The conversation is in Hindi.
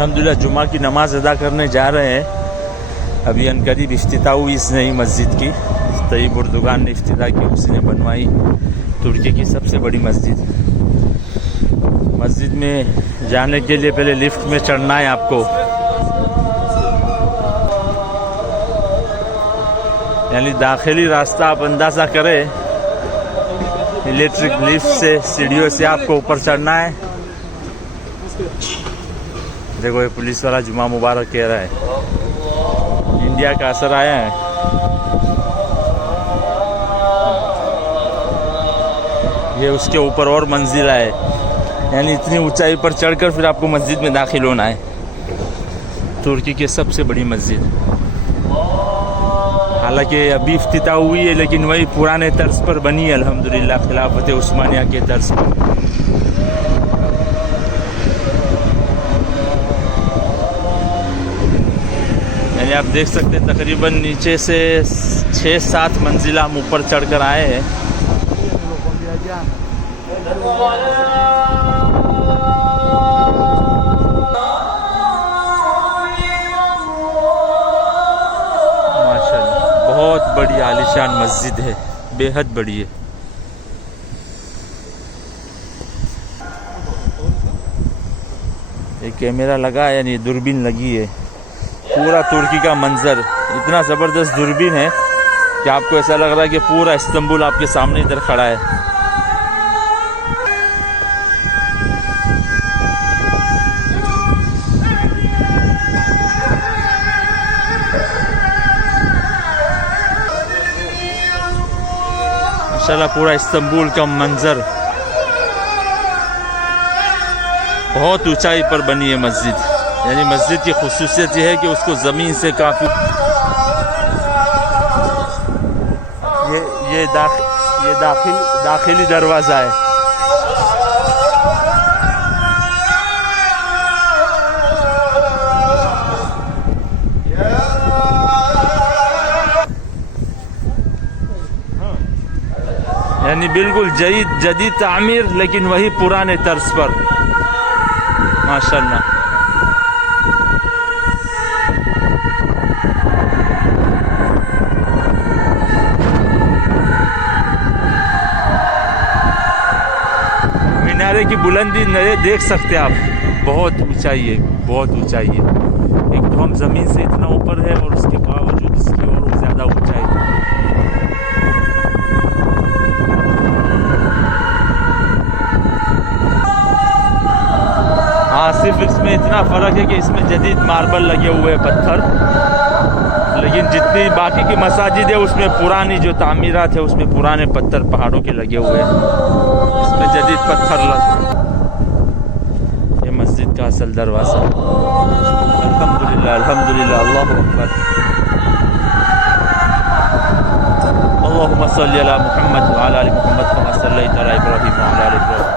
अल्हम्दुलिल्लाह जुमा की नमाज़ अदा करने जा रहे हैं। अभी अनकरीब इफ्तिताह हुई इस नई मस्जिद की। तैयब उर्दुगान ने इफ्तिताह की, उसने बनवाई तुर्की की सबसे बड़ी मस्जिद। मस्जिद में जाने के लिए पहले लिफ्ट में चढ़ना है आपको। यानी दाखिली रास्ता आप अंदाज़ा करें, इलेक्ट्रिक लिफ्ट से सीढ़ियों से आपको ऊपर चढ़ना है। देखो ये पुलिस वाला जुमा मुबारक कह रहा है। इंडिया का असर आया है। ये उसके ऊपर और मंजिला है, यानी इतनी ऊंचाई पर चढ़कर फिर आपको मस्जिद में दाखिल होना है। तुर्की की सबसे बड़ी मस्जिद, हालांकि अभी इफ्तिताह हुई है लेकिन वही पुराने तर्ज पर बनी है अल्हम्दुलिल्लाह, खिलाफत उस्मानिया के तर्ज पर। यानी आप देख सकते हैं तकरीबन नीचे से 6-7 मंजिला हम ऊपर चढ़कर आए हैं। बहुत बड़ी आलीशान मस्जिद है, बेहद बड़ी है। एक कैमरा लगा है, यानी दूरबीन लगी है। पूरा तुर्की का मंजर, इतना ज़बरदस्त दूरबीन है कि आपको ऐसा लग रहा है कि पूरा इस्तांबुल आपके सामने इधर खड़ा है। माशाल्लाह पूरा इस्तांबुल का मंजर। बहुत ऊंचाई पर बनी है मस्जिद। यानी मस्जिद की खुसूसियत यह है कि उसको ज़मीन से काफ़ी ये दाखिली दरवाज़ा है। यानी बिल्कुल जदीद तामीर, लेकिन वही पुराने तर्ज पर। माशाल्लाह मीनारे की बुलंदी देख सकते हैं आप। बहुत ऊंचाई है, बहुत ऊंचाई है। एक तो हम ज़मीन से इतना ऊपर है और उसके बावजूद इसकी और ज़्यादा ऊंचाई है। हाँ, सिर्फ इसमें इतना फ़र्क है कि इसमें जदीद मार्बल लगे हुए हैं, पत्थर। लेकिन जितनी बाकी की मसाजिद है उसमें पुरानी जो तामीरात है उसमें पुराने पत्थर पहाड़ों के लगे हुए हैं। इसमें जदीद पत्थर ये मस्जिद का असल दरवाज़ा। अल्हम्दुलिल्लाह अल्हम्दुलिल्लाह, अल्लाहु अकबर। अल्लाहुम्मा सल्ली अला मुहम्मद व अला आलि मुहम्मद कमा सल्लैता अला इब्राहीम व अला आलि इब्राहीम।